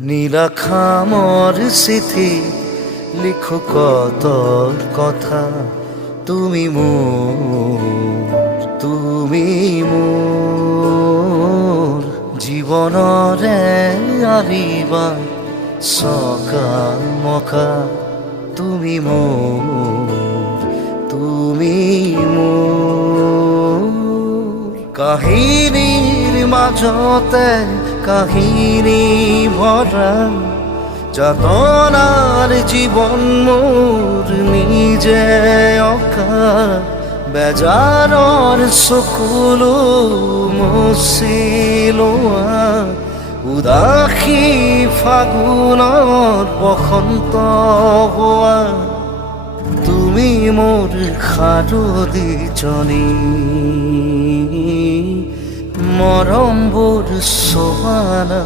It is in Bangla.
নীলাখামর স্মৃতি লিখো কত কথা, তুমি মোর জীবনরে আরিবা সকাল মকা, তুমি মোর কাহিনীর মাজতে কাহিনী ভরা, যাতনার জীবন মোর নিজে অকা, বেজাৰৰ চকুলো মুচিলোৱা, উদাসী ফাগুনৰ বসন্ত হোৱা, তুমি মোৰ সাৰুদিজনী, মৰমবোৰ চোৱানা